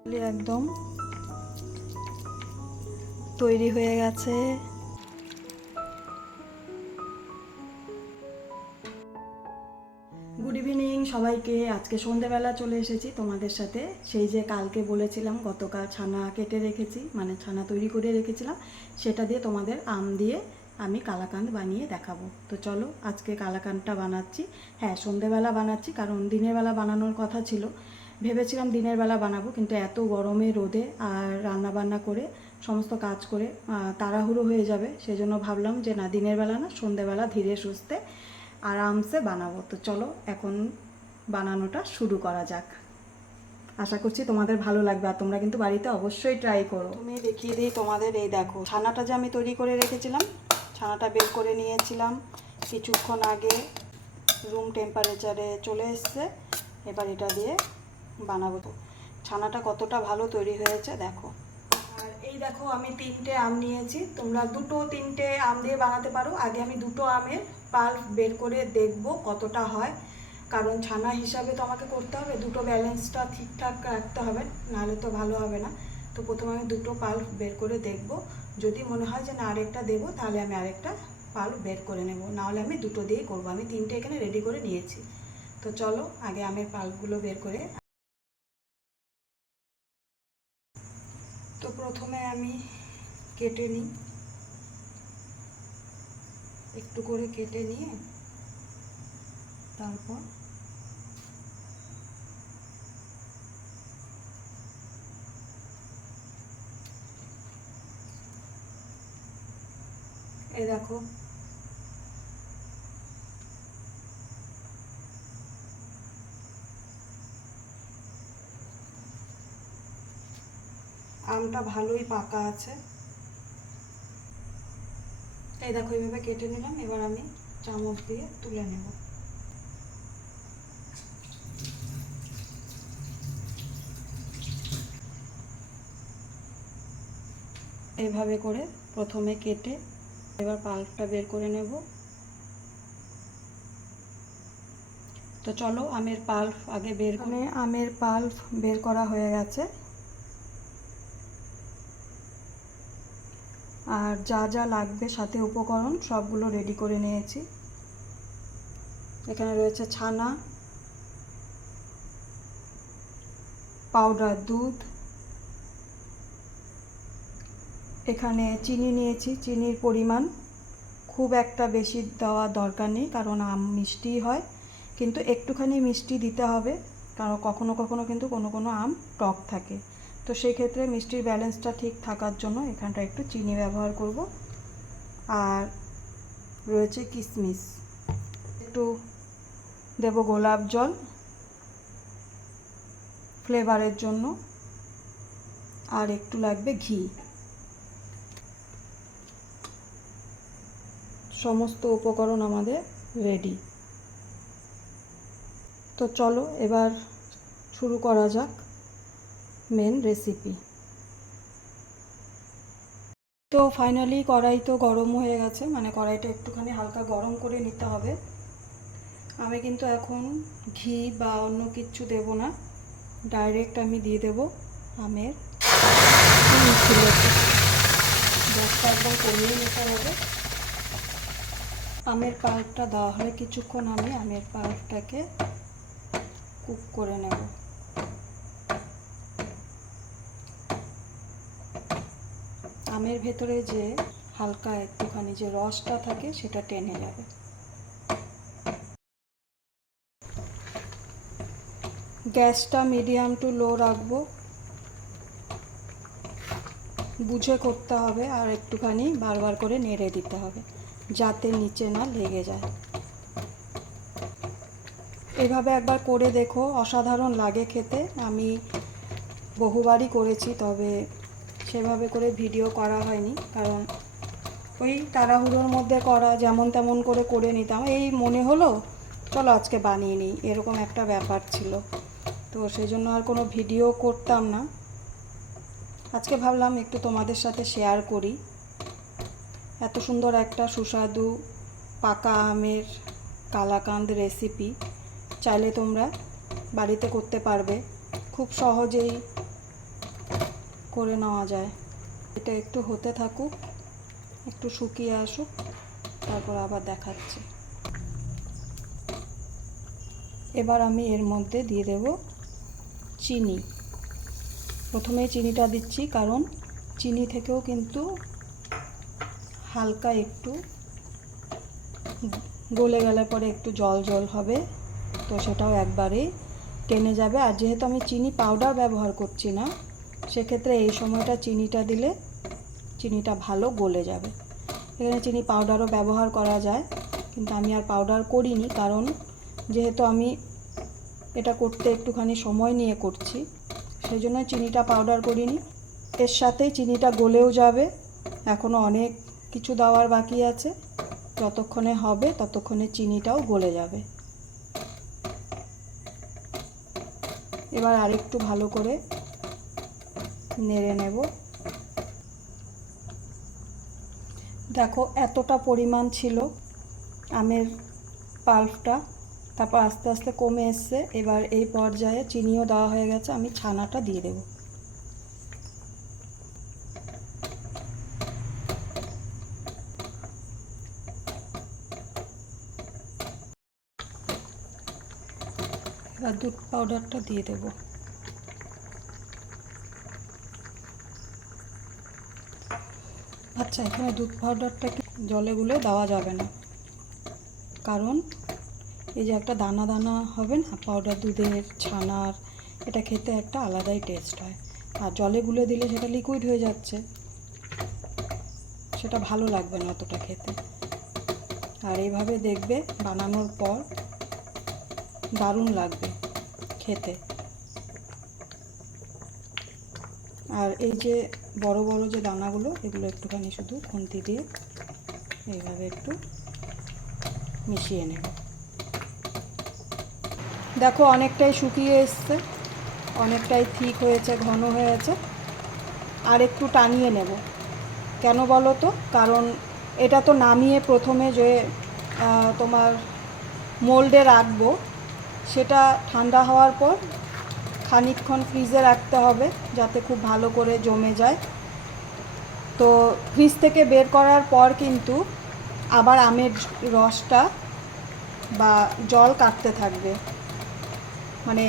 একদম তৈরি হয়ে গেছে। গুড ইভিনিং সবাইকে। আজকে সন্ধেবেলা চলে এসেছি তোমাদের সাথে। সেই যে কালকে বলেছিলাম, গতকাল ছানা কেটে রেখেছি, মানে ছানা তৈরি করে রেখেছিলাম, সেটা দিয়ে তোমাদের আম দিয়ে আমি কালাকাঁদ বানিয়ে দেখাবো। তো চলো আজকে কালাকাঁদটা বানাচ্ছি। হ্যাঁ, সন্ধেবেলা বানাচ্ছি, কারণ দিনের বেলা বানানোর কথা ছিল। ভেবেছিলাম দিনের বেলা বানাবো, কিন্তু এত গরমে রোদে আর রান্না বান্না করে সমস্ত কাজ করে তাড়াহুড়ো হয়ে যাবে, সেজন্য ভাবলাম যে না, দিনের বেলা না, সন্ধেবেলা ধীরে সুস্থে আরামসে বানাবো। তো চলো এখন বানানোটা শুরু করা যাক। আশা করছি তোমাদের ভালো লাগবে, আর তোমরা কিন্তু বাড়িতে অবশ্যই ট্রাই করো। তুমি দেখিয়ে দিই তোমাদের। এই দেখো ছানাটা যে আমি তৈরি করে রেখেছিলাম, ছানাটা বের করে নিয়েছিলাম কিছুক্ষণ আগে, রুম টেম্পারেচারে চলে এসছে। এবার এটা দিয়ে বানাবো। তো ছানাটা কতটা ভালো তৈরি হয়েছে দেখো। আর এই দেখো আমি 3টে আম নিয়েছি, তোমরা 2-3টে আম দিয়ে বানাতে পারো। আগে আমি 2টো আমের পাল্প বের করে দেখব কতটা হয়, কারণ ছানা হিসাবে তো আমাকে করতে হবে, দুটো ব্যালেন্সটা ঠিকঠাক রাখতে হবে, নাহলে তো ভালো হবে না। তো প্রথমে আমি 2টো পাল্প বের করে দেখব, যদি মনে হয় যে না আরেকটা দেবো, তাহলে আমি আরেকটা পাল্প বের করে নেব, নাহলে আমি 2টো দিয়েই করবো। আমি 3টে এখানে রেডি করে নিয়েছি। তো চলো আগে আমের পাল্পগুলো বের করে। তো প্রথমে আমি কেটে নিই, একটু করে কেটে নিয়ে তারপর এই দেখো আমটা ভালোই পাকা আছে। এই দেখো এইভাবে কেটে নিলাম। এবার আমি চামচ দিয়ে তুলে নেব। এইভাবে করে প্রথমে কেটে এবার পাল্পটা বের করে নেব। তো চলো আমের পাল্প আগে বের করে। আমের পাল্প বের করা হয়ে গেছে, আর যা যা লাগবে সাথে উপকরণ সবগুলো রেডি করে নিয়েছি। এখানে রয়েছে ছানা, পাউডার দুধ, এখানে চিনি নিয়েছি। চিনির পরিমাণ খুব একটা বেশি দেওয়া দরকার নেই, কারণ আম মিষ্টি হয়, কিন্তু একটুখানি মিষ্টি দিতে হবে, কারণ কখনো কখনো কিন্তু কোনো কোনো আম টক থাকে। তো সেই ক্ষেত্রে মিষ্টির ব্যালেন্সটা ঠিক থাকার জন্য এখানটা একটু চিনি ব্যবহার করব। আর রয়েছে কিশমিশ, একটু দেব গোলাপ জল ফ্লেভারের জন্য, আর একটু লাগবে ঘি। সমস্ত উপকরণ আমাদের রেডি। তো চলো এবার শুরু করা যাক মেন রেসিপি। তো ফাইনালি কড়াই তো গরম হয়ে গেছে, মানে কড়াইটা একটুখানি হালকা গরম করে নিতে হবে। আমি কিন্তু এখন ঘি বা অন্য কিচ্ছু দেব না, ডাইরেক্ট আমি দিয়ে দেব আমের গ্যাসটা একদম কমিয়ে নিতে হবে। আমের পাল্পটা দেওয়া হলে কিছুক্ষণ আমি আমের পাল্পটাকে কুক করে নেব। আমের ভেতরে যে হালকা একটুখানি যে রসটা থাকে সেটা টেনে যাবে। গ্যাসটা মিডিয়াম টু লো রাখবো, বুঝে করতে হবে, আর একটুখানি বারবার করে নেড়ে দিতে হবে যাতে নিচে না লেগে যায়। এভাবে একবার করে দেখো, অসাধারণ লাগে খেতে। আমি বহুবারই করেছি, তবে সেভাবে করে ভিডিও করা হয়নি, কারণ ওই তাড়াহুড়োর মধ্যে করা, যেমন তেমন করে করে নিতাম। এই মনে হলো চলো আজকে বানিয়ে নিই, এরকম একটা ব্যাপার ছিল, তো সেই জন্য আর কোনো ভিডিও করতাম না। আজকে ভাবলাম একটু তোমাদের সাথে শেয়ার করি। এত সুন্দর একটা সুস্বাদু পাকা আমের কালাকাঁদ রেসিপি চাইলে তোমরা বাড়িতে করতে পারবে খুব সহজেই। করে নেওয়া যায়। এটা একটু হতে থাকুক, একটু শুকিয়ে আসুক, তারপর আবার দেখাচ্ছি। এবার আমি এর মধ্যে দিয়ে দেব চিনি। প্রথমেই চিনিটা দিচ্ছি কারণ চিনি থেকেও কিন্তু হালকা একটু গলে গেলে পরে একটু জল জল হবে, তো সেটাও একবারেই টেনে যাবে। আর যেহেতু আমি চিনি পাউডার ব্যবহার করছি না, সেক্ষেত্রে এই সময়টা চিনিটা দিলে চিনিটা ভালো গলে যাবে। এখানে চিনি পাউডারও ব্যবহার করা যায়, কিন্তু আমি আর পাউডার করিনি কারণ যেহেতু আমি এটা করতে একটুখানি সময় নিয়ে করছি, সেই জন্য চিনিটা পাউডার করিনি। এর সাথেই চিনিটা গলেও যাবে, এখনও অনেক কিছু দেওয়ার বাকি আছে। যতক্ষণে হবে ততক্ষণে চিনিটাও গলে যাবে। এবার আরেকটু ভালো করে নেড়ে নেব। দেখো এতটা পরিমাণ ছিল আমের পাল্পটা, তারপর আস্তে আস্তে কমে এসছে। এবার এই পর্যায়ে চিনিও দেওয়া হয়ে গেছে, আমি ছানাটা দিয়ে দেব। এবার দুধ পাউডারটা দিয়ে দেব। আচ্ছা, এখানে দুধ পাউডারটা জলে গুলে দেওয়া যাবে না, কারণ এই যে একটা দানা দানা হবে না পাউডার দুধের ছানার, এটা খেতে একটা আলাদাই টেস্ট হয়। আর জলে গুলে দিলে সেটা লিকুইড হয়ে যাচ্ছে, সেটা ভালো লাগবে না অতটা খেতে। আর এইভাবে দেখবে বানানোর পর দারুণ লাগবে খেতে। আর এই যে বড় বড় যে দানাগুলো, এগুলো একটুখানি শুধু খুন্তি দিয়ে এইভাবে একটু মিশিয়ে নেব। দেখো অনেকটাই শুকিয়ে এসছে, অনেকটাই ঠিক হয়েছে, ঘন হয়েছে। আর একটু টানিয়ে নেব। কেন বলো তো? কারণ এটা তো নামিয়ে প্রথমে যে তোমার মোল্ডে রাখবো, সেটা ঠান্ডা হওয়ার পর খানিকক্ষণ ফ্রিজে রাখতে হবে যাতে খুব ভালো করে জমে যায়। তো ফ্রিজ থেকে বের করার পর কিন্তু আবার আমের রসটা বা জল কাটতে থাকবে, মানে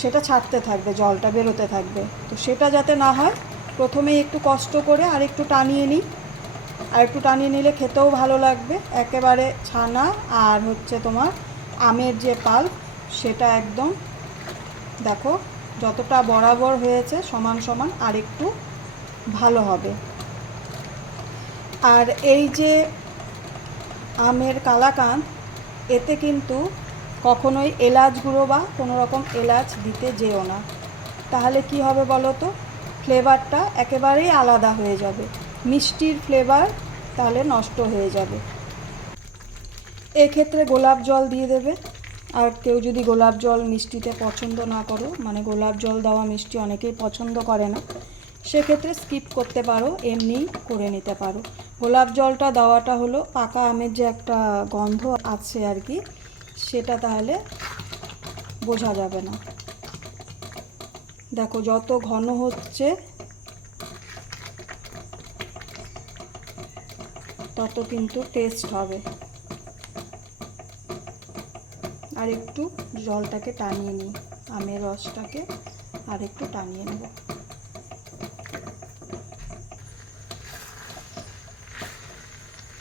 সেটা ছাড়তে থাকবে, জলটা বেরোতে থাকবে। তো সেটা যাতে না হয়, প্রথমেই একটু কষ্ট করে আর একটু টানিয়ে নিই। আর একটু টানিয়ে নিলে খেতেও ভালো লাগবে। একেবারে ছানা আর হচ্ছে তোমার আমের যে পাল্প, সেটা একদম দেখো যতটা বরাবর হয়েছে সমান সমান, আর একটু ভালো হবে। আর এই যে আমের কালাকাঁদ, এতে কিন্তু কখনোই এলাচ গুঁড়ো বা কোনো রকম এলাচ দিতে যেও না, তাহলে কি হবে বলো তো? ফ্লেভারটা একেবারেই আলাদা হয়ে যাবে, মিষ্টির ফ্লেভার তাহলে নষ্ট হয়ে যাবে। এক্ষেত্রে গোলাপ জল দিয়ে দেবে। আর কেউ যদি গোলাপ জল মিষ্টিতে পছন্দ না করো, মানে গোলাপ জল দেওয়া মিষ্টি অনেকেই পছন্দ করে না, সেক্ষেত্রে স্কিপ করতে পারো, এমনি করে নিতে পারো। গোলাপ জলটা দেওয়াটা হলো পাকা আমের যে একটা গন্ধ আছে আর কি, সেটা তাহলে বোঝা যাবে না। দেখো যত ঘন হচ্ছে তত কিন্তু টেস্ট হবে। আর একটু জলটাকে টানিয়ে নিই, আমের রসটাকে আর একটু টানিয়ে নেব।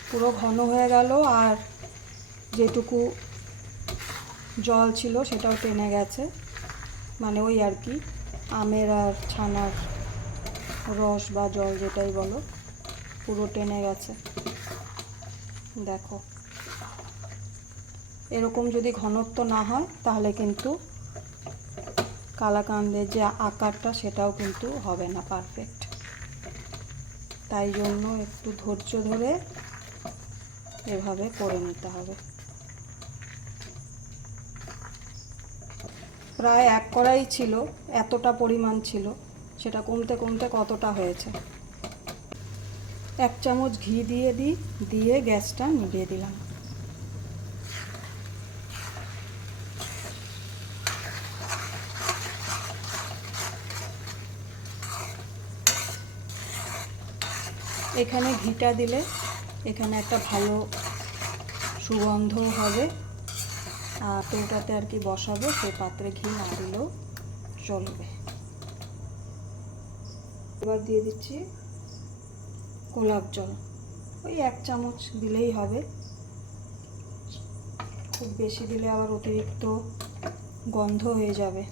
পুরো ঘন হয়ে গেল, আর যেটুকু জল ছিল সেটাও টেনে গেছে, মানে ওই আর কি আমের আর ছানার রস বা জল যেটাই বলো, পুরো টেনে গেছে। দেখো এরকম যদি ঘনত্ব না হয় তাহলে কিন্তু কালাকাঁদের যে আকারটা সেটাও কিন্তু হবে না পারফেক্ট। তাই জন্য একটু ধৈর্য ধরে এভাবে করে নিতে হবে। প্রায় 1 কড়াই ছিল, এতটা পরিমাণ ছিল, সেটা কমতে কমতে কতটা হয়েছে। 1 চামচ ঘি দিয়ে গ্যাসটা নিভিয়ে দিলাম। এখানে ঘিটা দিলে এখানে একটা ভালো সুগন্ধ হবে। আর ওটাতে আর কি বসাবো, সেই পাত্রে ঘি না দিলেও চলবে। এবার দিয়ে দিচ্ছি গোলাপ জল, ওই 1 চামচ দিলেই হবে। খুব বেশি দিলে আবার অতিরিক্ত গন্ধ হয়ে যাবে।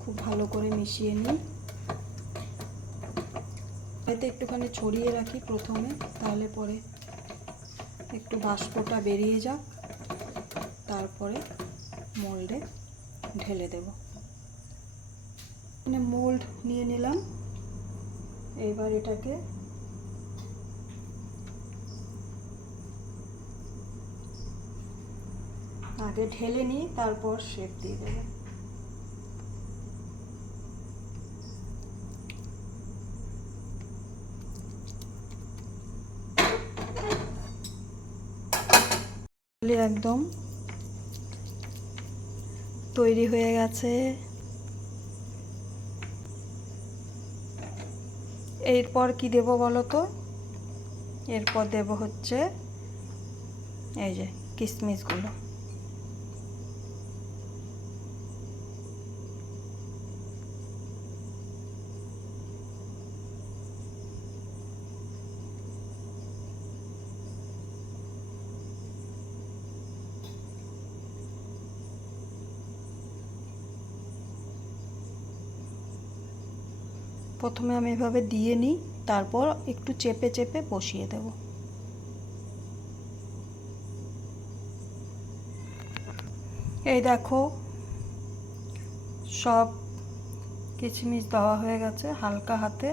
খুব ভালো করে মিশিয়ে নিই। এতে একটুখানি ছড়িয়ে রাখি প্রথমে, তাহলে পরে একটু বাষ্পটা বেরিয়ে যাক, তারপরে মোল্ডে ঢেলে দেব। মানে মোল্ড নিয়ে নিলাম। এবার এটাকে আগে ঢেলে নিই, তারপর শেপ দিয়ে দেবো। একদম তৈরি হয়ে গেছে। এরপর কি দেব বলো তো? এরপর দেব হচ্ছে এই যে কিশমিশগুলো। প্রথমে আমি এভাবে দিয়ে নিই, তারপর একটু চেপে চেপে বসিয়ে দেব। এই দেখো সব কিশমিশ দেওয়া হয়ে গেছে হালকা হাতে।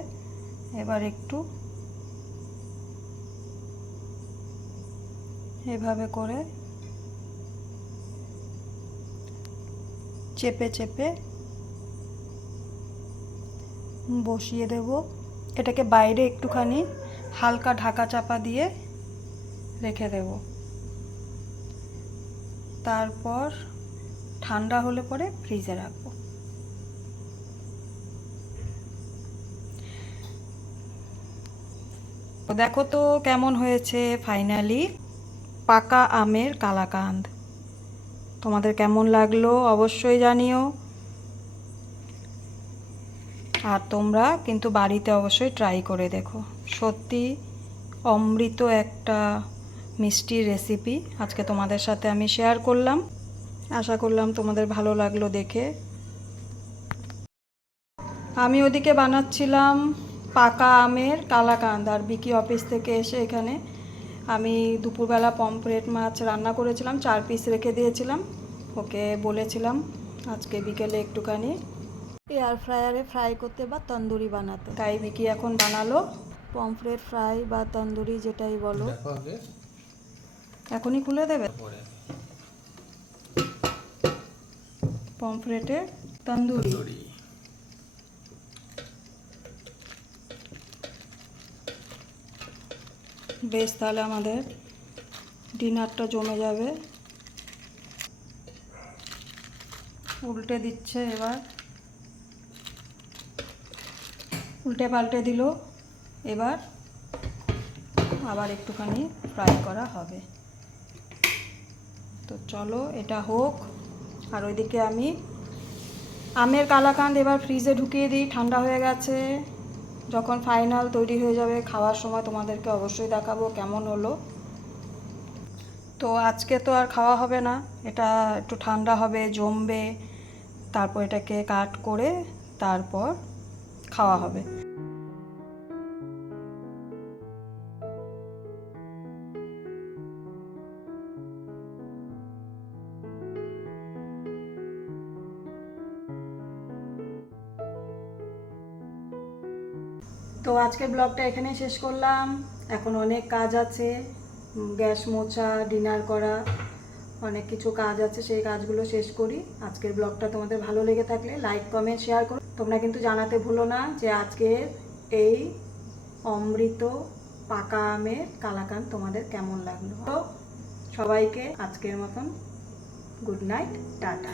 এবার একটু এভাবে করে চেপে চেপে বসিয়ে দেব। এটাকে বাইরে একটুখানি হালকা ঢাকা চাপা দিয়ে রেখে দেব। তারপর ঠান্ডা হলে পরে ফ্রিজে রাখবো। দেখো তো কেমন হয়েছে ফাইনালি পাকা আমের কালাকাঁদ। তোমাদের কেমন লাগলো অবশ্যই জানিও। আর তোমরা কিন্তু বাড়িতে অবশ্যই ট্রাই করে দেখো। সত্যি অমৃত একটা মিষ্টির রেসিপি আজকে তোমাদের সাথে আমি শেয়ার করলাম। আশা করলাম তোমাদের ভালো লাগলো দেখে। আমি ওদিকে বানাচ্ছিলাম পাকা আমের কালাকাঁদ, আর বিকি অফিস থেকে এসে এখানে আমি দুপুরবেলা পমফ্রেট মাছ রান্না করেছিলাম, 4 পিস রেখে দিয়েছিলাম। ওকে বলেছিলাম আজকে বিকেলে একটুখানি এয়ার ফ্রায়ারে ফ্রাই করতে বা তন্দুরি বানাতে, তাই বিকি এখন বানালো পমফ্রেট ফ্রাই বা তন্দুরি যেটাই বলো। এখনই খুলে দেবে পমফ্রেটের তন্দুরি। বেশ, তাহলে আমাদের ডিনারটা জমে যাবে। উল্টে দিচ্ছে, এবার উল্টে পাল্টে দিল। এবার আবার একটুখানি ফ্রাই করা হবে। তো চলো এটা হোক। আর ওইদিকে আমি আমের কালাকাঁদ এবার ফ্রিজে ঢুকিয়ে দিই, ঠান্ডা হয়ে গেছে। যখন ফাইনাল তৈরি হয়ে যাবে খাওয়ার সময় তোমাদেরকে অবশ্যই দেখাবো কেমন হলো। তো আজকে তো আর খাওয়া হবে না, এটা একটু ঠান্ডা হবে, জমবে, তারপর এটাকে কাট করে তারপর খাওয়া হবে। তো আজকের ব্লগটা এখানেই শেষ করলাম। এখন অনেক কাজ আছে, গ্যাস মোছা, ডিনার করা, অনেক কিছু কাজ আছে, সেই কাজগুলো শেষ করি। আজকের ব্লগটা তোমাদের ভালো লেগে থাকলে লাইক কমেন্ট শেয়ার করো। তোমরা কিন্তু জানাতে ভুলো না যে আজকের এই অমৃত পাকা আমের কালাকাঁদ তোমাদের কেমন লাগলো। তো সবাইকে আজকের মতন গুড নাইট, টাটা।